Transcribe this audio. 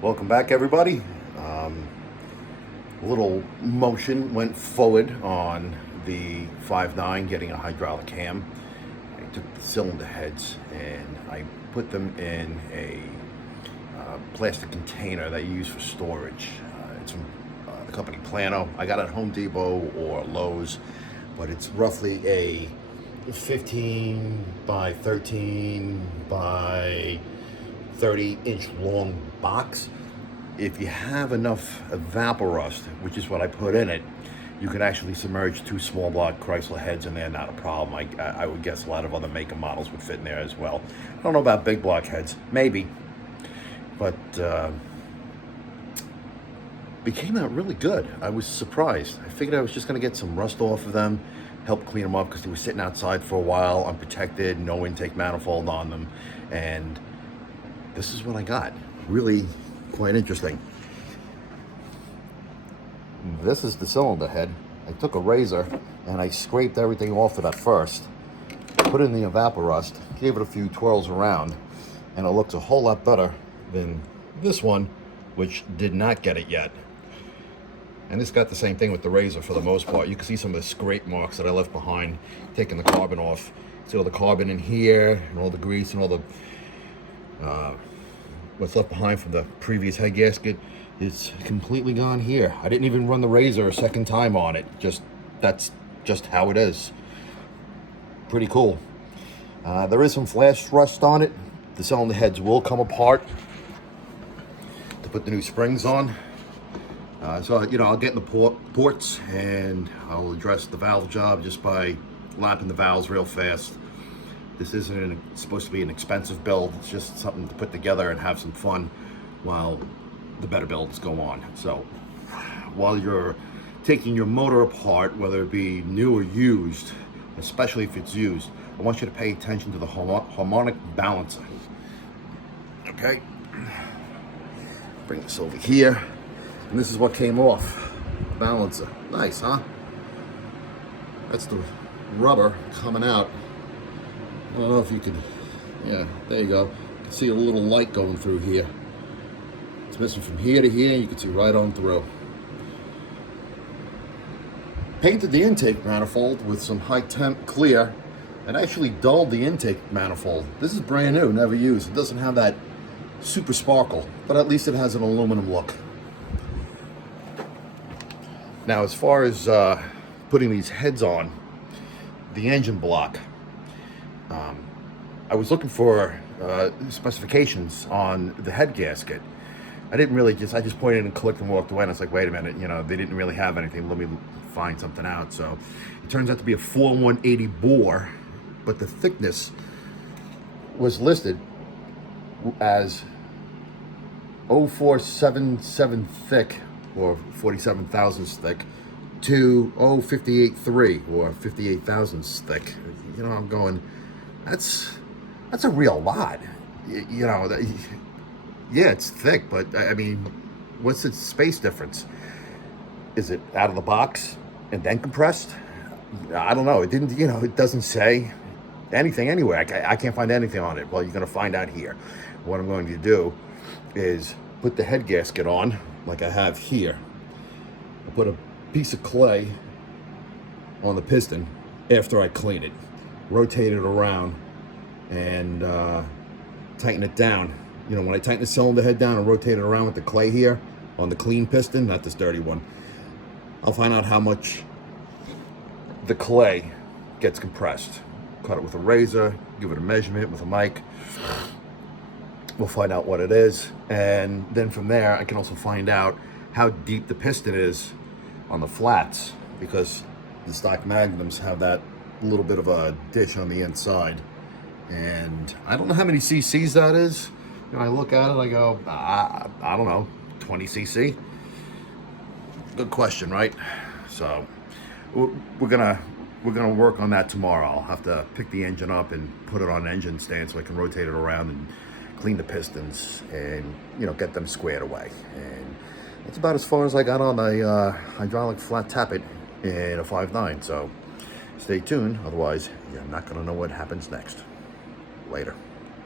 Welcome back, everybody. A little motion went forward on the 5.9 getting a hydraulic ham. I took the cylinder heads and I put them in a plastic container that you use for storage. It's from the company Plano. I got it at Home Depot or Lowe's, but it's roughly a 15 by 13 by 30-inch long box. If you have enough EvopOrust, which is what I put in it, you can actually submerge 2 small block Chrysler heads in there, not a problem. I would guess a lot of other make and models would fit in there as well. I don't know about big block heads, maybe, but it came out really good. I was surprised. I figured I was just gonna get some rust off of them, help clean them up because they were sitting outside for a while, unprotected, no intake manifold on them, and this is what I got. Really quite interesting. This is the cylinder head. I took a razor and I scraped everything off of that first, put in the EvopOrust, gave it a few twirls around, and it looks a whole lot better than this one, which did not get it yet. And this got the same thing with the razor for the most part. You can see some of the scrape marks that I left behind, taking the carbon off. See all the carbon in here, and all the grease, and all the what's left behind from the previous head gasket is completely gone here. I didn't even run the razor a second time on it. That's just how it is. Pretty cool. There is some flash rust on it. The cylinder heads will come apart to put the new springs on. So I'll get in the ports and I'll address the valve job just by lapping the valves real fast. This isn't supposed to be an expensive build. It's just something to put together and have some fun while the better builds go on. So while you're taking your motor apart, whether it be new or used, especially if it's used, I want you to pay attention to the harmonic balancer. Okay, bring this over here. And this is what came off. Balancer. Nice, huh? That's the rubber coming out. I don't know if you can, yeah, there you go. You can see a little light going through here. It's missing from here to here, and you can see right on through. Painted the intake manifold with some high temp clear and actually dulled the intake manifold. This is brand new, never used. It doesn't have that super sparkle, but at least it has an aluminum look. Now, as far as putting these heads on, the engine block, I was looking for specifications on the head gasket. I just pointed and clicked and walked away, and I was like, wait a minute, they didn't really have anything. Let me find something out. So it turns out to be a 4180 bore, but the thickness was listed as 0477 thick, or 47 thousandths thick, to 0583 or 58 thousandths thick. I'm going, that's a real lot. Yeah, it's thick, but I mean, what's the space difference? Is it out of the box and then compressed? I don't know. It didn't, it doesn't say anything anywhere. I can't find anything on it. Well, you're going to find out here. What I'm going to do is put the head gasket on like I have here. I put a piece of clay on the piston after I clean it, rotate it around, and tighten it down. When I tighten the cylinder head down and rotate it around with the clay here on the clean piston, not this dirty one, I'll find out how much the clay gets compressed. Cut it with a razor, give it a measurement with a mic. We'll find out what it is, and then from there I can also find out how deep the piston is on the flats, because the stock magnums have that little bit of a dish on the inside, and I don't know how many cc's that is. I look at it, I go, I don't know, 20 cc. Good question, right? So we're gonna work on that tomorrow. I'll have to pick the engine up and put it on an engine stand so I can rotate it around and clean the pistons and get them squared away. And that's about as far as I got on the hydraulic flat tappet in a 5.9. So stay tuned, otherwise you're not gonna know what happens next. Later.